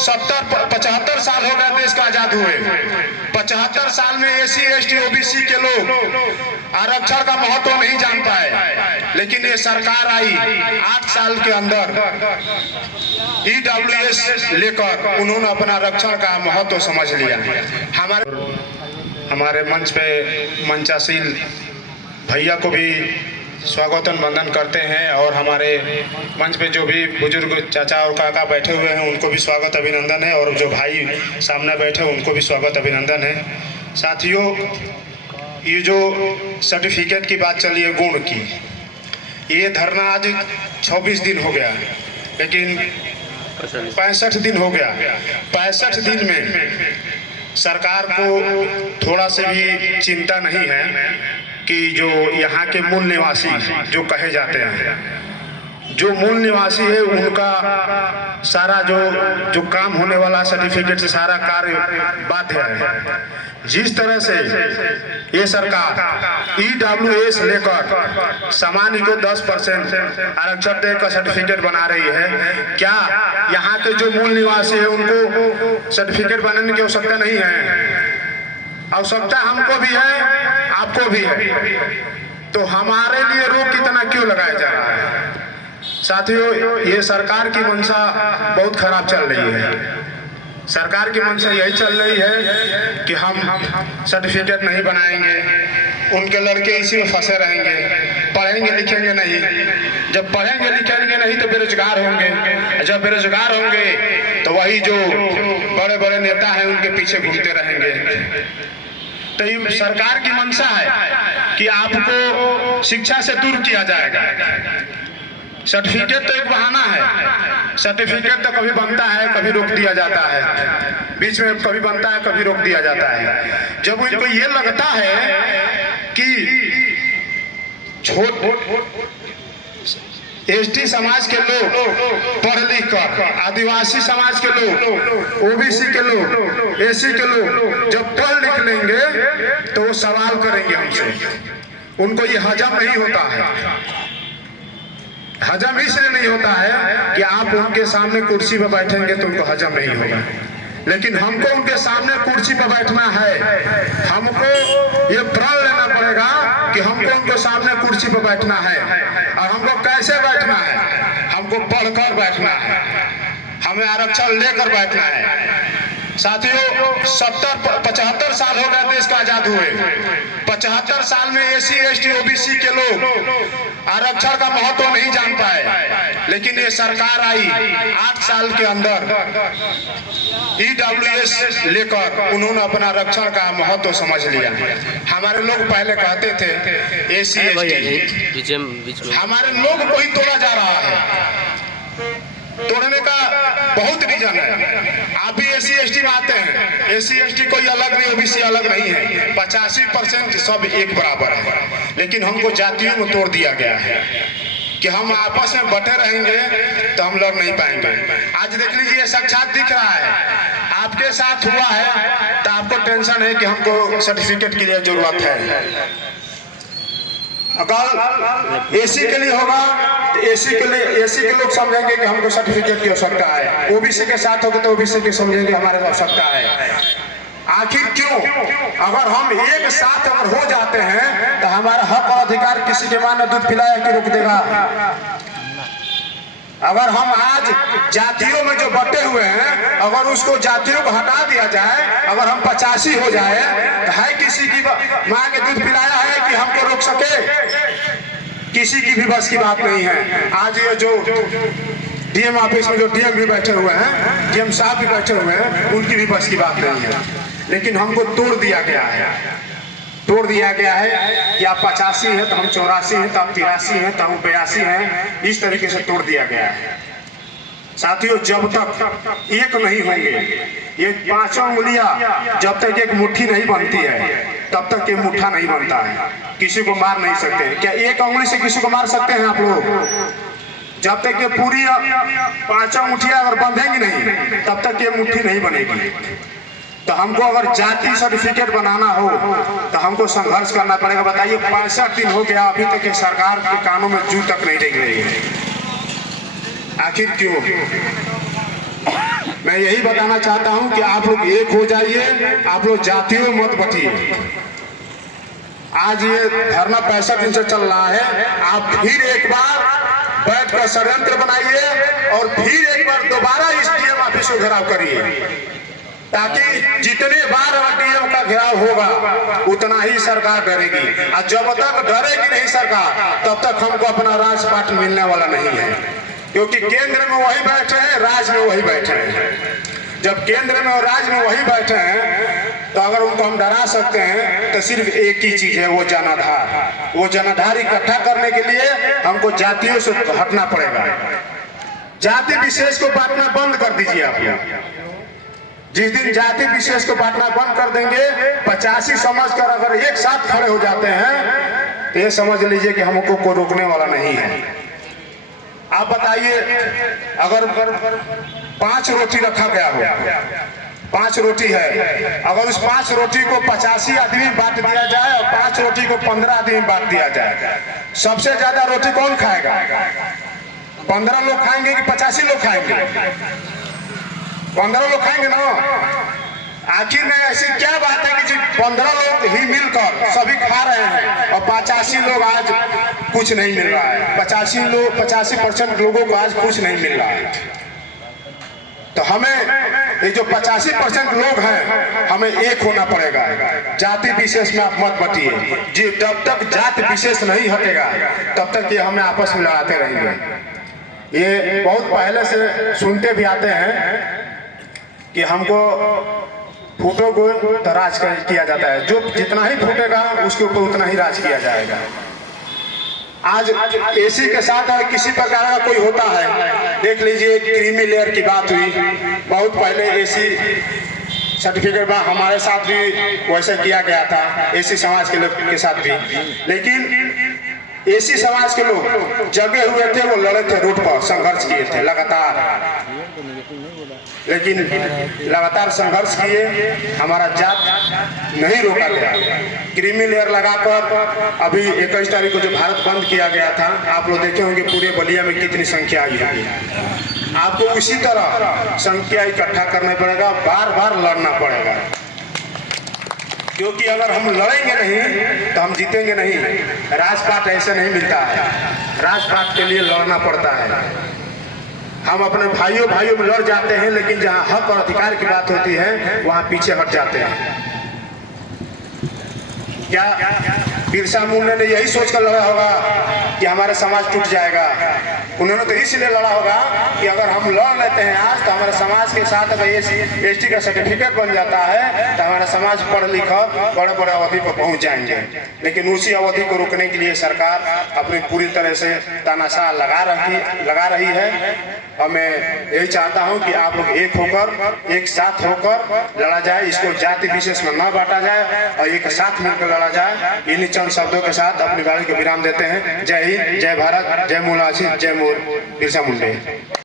75 साल हो गए देश का आजाद हुए। 75 साल में एसी एसटी ओबीसी के लोग आरक्षण का महत्व नहीं जान पाए, लेकिन ये सरकार आई 8 साल के अंदर ईडब्ल्यूएस लेकर उन्होंने अपना आरक्षण का महत्व समझ लिया। हमारे मंच पे मंचासीन भैया को भी स्वागतम वंदन करते हैं और हमारे मंच पे जो भी बुजुर्ग चाचा और काका बैठे हुए हैं उनको भी स्वागत अभिनंदन है, और जो भाई सामने बैठे उनको भी स्वागत अभिनंदन है। साथियों, ये जो सर्टिफिकेट की बात चली है गुण की, ये धरना आज 26 दिन हो गया, लेकिन 65 दिन हो गया। 65 दिन में सरकार को थोड़ा से भी चिंता नहीं है कि जो यहाँ के मूल निवासी जो कहे जाते हैं, जो मूल निवासी है उनका सारा जो काम होने वाला सर्टिफिकेट से सारा कार्य बाध्य है। जिस तरह से ये सरकार ईडब्ल्यूएस लेकर सामान्य को 10% आरक्षण देकर सर्टिफिकेट बना रही है, क्या यहाँ के जो मूल निवासी है उनको सर्टिफिकेट बनाने की आवश्यकता नहीं है? आवश्यकता हमको भी है, आपको भी है, तो हमारे लिए रोक कितना क्यों लगाया जा रहा है? साथियों, ये सरकार की मंशा बहुत खराब चल रही है। सरकार की मंशा यही चल रही है कि हम सर्टिफिकेट नहीं बनाएंगे, उनके लड़के इसी में फंसे रहेंगे, पढ़ेंगे लिखेंगे नहीं। जब पढ़ेंगे लिखेंगे नहीं तो बेरोजगार होंगे, जब बेरोजगार होंगे तो वही जो बड़े बड़े नेता हैं उनके पीछे घूमते रहेंगे। तो ये सरकार की मंशा है कि आपको शिक्षा से दूर किया जाएगा। सर्टिफिकेट तो एक बहाना है, सर्टिफिकेट तो कभी बनता है कभी रोक दिया जाता है, बीच में कभी बनता है कभी रोक दिया जाता है। जब उनको ये लगता है कि एसटी समाज के लोग पढ़ लिख कर, आदिवासी समाज के लोग, ओबीसी के लोग, एसी के लोग जब पढ़ लिख लेंगे तो वो सवाल करेंगे हमसे, उनको ये हजम नहीं होता है। हजम इसलिए नहीं होता है कि आप उनके सामने कुर्सी पर बैठेंगे तो उनको हजम नहीं होगा, लेकिन हमको उनके सामने कुर्सी पर बैठना है। हमको ये प्रण लेना पड़ेगा कि हमको उनके सामने कुर्सी पर बैठना है। और हमको कैसे बैठना है? हमको पढ़कर बैठना है, हमें आरक्षण लेकर बैठना है। साथियों, 75 साल हो गए देश का आजाद हुए। 75 साल में एसी एसटी ओबीसी के लोग आरक्षण का महत्व नहीं जान पाए, लेकिन ये सरकार आई 8 साल के अंदर ईडब्ल्यूएस लेकर उन्होंने अपना आरक्षण का महत्व समझ लिया। हमारे लोग पहले कहते थे एसी एसटी, हमारे लोग को ही तोड़ा जा रहा है। तोड़ने का बहुत रीजन है। आप भी एसी एसटी में आते हैं, एसी एसटी कोई अलग नहीं, ओबीसी अलग नहीं है, 85% सब एक बराबर है। लेकिन हमको जातियों में तोड़ दिया गया है कि हम आपस में बटे रहेंगे तो हम लड़ नहीं पाएंगे। आज देख लीजिए, साक्षात दिख रहा है, आपके साथ हुआ है तो आपको टेंशन है कि हमको सर्टिफिकेट की जरूरत है। अगर एसी के लिए होगा तो एसी के लोग समझेंगे कि हमको सर्टिफिकेट की आवश्यकता है, ओबीसी के साथ होगा तो ओबीसी के समझेंगे हमारे आवश्यकता है। आखिर क्यों? अगर हम एक साथ अगर हो जाते हैं तो हमारा हक और अधिकार किसी के मां ने दूध पिलाया कि रोक देगा? अगर हम आज जातियों में जो बटे हुए हैं, अगर उसको जातियों को हटा दिया जाए, अगर हम 85 हो जाए तो है किसी की मां ने दूध पिलाया है कि हमको रोक सके? किसी की भी बस की बात नहीं है। आज ये जो डीएम ऑफिस में जो डीएम भी बैठे हुए हैं, डीएम साहब भी बैठे हुए हैं, उनकी भी बस की बात नहीं है। लेकिन हमको तोड़ दिया गया है, तोड़ दिया गया है कि आप 85 है तो हम 84 है, तो आप 83 है तो हम 82 है, इस तरीके से तोड़ दिया गया है। साथियों, जब तक एक नहीं होंगे, ये 5 उंगलियां जब तक एक मुट्ठी नहीं बनती है तब तक ये मुट्ठा नहीं बनता है। किसी को मार नहीं सकते। क्या एक उंगली से किसी को मार सकते हैं आप लोग? जब तक ये पूरी 5 मुट्ठियां अगर बंधेंगी नहीं तब तक ये मुट्ठी नहीं बनेगी। तो हमको अगर जाति सर्टिफिकेट बनाना हो तो हमको संघर्ष करना पड़ेगा। बताइए, 65 दिन हो गया, अभी तक ये सरकार के कानों में जू तक नहीं रेंग रही है। आखिर क्यों? मैं यही बताना चाहता हूं कि आप लोग एक हो जाइए, आप लोग जातियों मत बटिए। आज ये धरना 65 दिन से चल रहा है, आप फिर एक बार बैठकर षड्यंत्र बनाइए और फिर एक बार दोबारा इस डीएम ऑफिस को घेराव करिए, ताकि जितने बार डीएम का घेराव होगा उतना ही सरकार डरेगी। और जब तक डरेगी नहीं सरकार, तब तक हमको अपना राजपाट मिलने वाला नहीं है, क्योंकि केंद्र में वही बैठे हैं, राज्य में वही बैठे हैं। जब केंद्र में और राज्य में वही बैठे हैं, तो अगर उनको हम डरा सकते हैं तो सिर्फ एक ही चीज है, वो जनाधार। वो जनाधार इकट्ठा करने के लिए हमको जातियों से हटना पड़ेगा। जाति विशेष को बांटना बंद कर दीजिए आप लोग। जिस दिन जाति विशेष को बांटना बंद कर देंगे, 85 समझ कर अगर एक साथ खड़े हो जाते हैं, तो ये समझ लीजिए कि हमको कोई रोकने वाला नहीं है। आप बताइए, अगर 5 रोटी रखा गया हो, 5 रोटी है, अगर उस 5 रोटी को 85 आदमी बांट दिया जाए और 5 रोटी को 15 आदमी बांट दिया जाए, सबसे ज्यादा रोटी कौन खाएगा? 15 लोग खाएंगे कि 85 लोग खाएंगे? 15 लोग खाएंगे ना। आखिर में ऐसी क्या बात है कि 15 लोग ही मिलकर सभी खा रहे हैं और 85 लोग आज कुछ नहीं मिल रहा है? 85% लोगों को आज कुछ नहीं मिल रहा है। तो हमें ये जो 85% लोग हैं, हमें एक होना पड़ेगा। जाति विशेष में आप मत बटिए। जी, जब तक जाति विशेष नहीं हटेगा तब तक ये हमें आपस में लड़ाते रहेंगे। ये बहुत पहले से सुनते भी आते हैं कि हमको फूटो को तो राज किया जाता है, जो जितना ही फूटेगा उसके ऊपर उतना ही राज किया जाएगा। आज एसी के साथ अगर किसी प्रकार का कोई होता है, देख लीजिए क्रीमी लेयर की बात हुई, बहुत पहले एसी सर्टिफिकेट में हमारे साथ भी वैसे किया गया था, एसी समाज के लोग के साथ भी। लेकिन एसी समाज के लोग जगे हुए थे, वो लड़े थे, रोड पर संघर्ष किए थे लगातार। लेकिन लगातार संघर्ष किए, हमारा जात नहीं रोका गया। क्रीमी लेयर लगाकर अभी 21 तारीख को जो भारत बंद किया गया था, आप लोग देखे होंगे पूरे बलिया में कितनी संख्या आई है। आपको उसी तरह संख्या इकट्ठा करना पड़ेगा, बार बार लड़ना पड़ेगा, क्योंकि अगर हम लड़ेंगे नहीं तो हम जीतेंगे नहीं। राजपाट ऐसे नहीं मिलता है, राजपाट के लिए लड़ना पड़ता है। हम अपने भाइयों में लड़ जाते हैं, लेकिन जहां हक और अधिकार की बात होती है वहां पीछे हट जाते हैं। क्या बिरसा मुंडा ने यही सोचकर लड़ा होगा कि हमारा समाज टूट जाएगा? उन्होंने तो इसलिए लड़ा होगा कि अगर हम लड़ लेते हैं आज, तो हमारे समाज के साथ अगर ST का सर्टिफिकेट बन जाता है तो हमारा समाज पढ़ लिखकर बड़े बड़े अवधि पर पहुंच जाएंगे। लेकिन उसी अवधि को रोकने के लिए सरकार अपनी पूरी तरह से तानाशाह लगा रही है। और मैं यही चाहता हूं कि आप लोग एक होकर, एक साथ होकर लड़ा जाए, इसको जाति विशेष में न बांटा जाए और एक साथ मिलकर लड़ा जाए। इन चंद शब्दों के साथ अपनी वाणी को विराम देते हैं। जय हिंद, जय भारत, जय मूलासी, जय बिरसा मुंडा।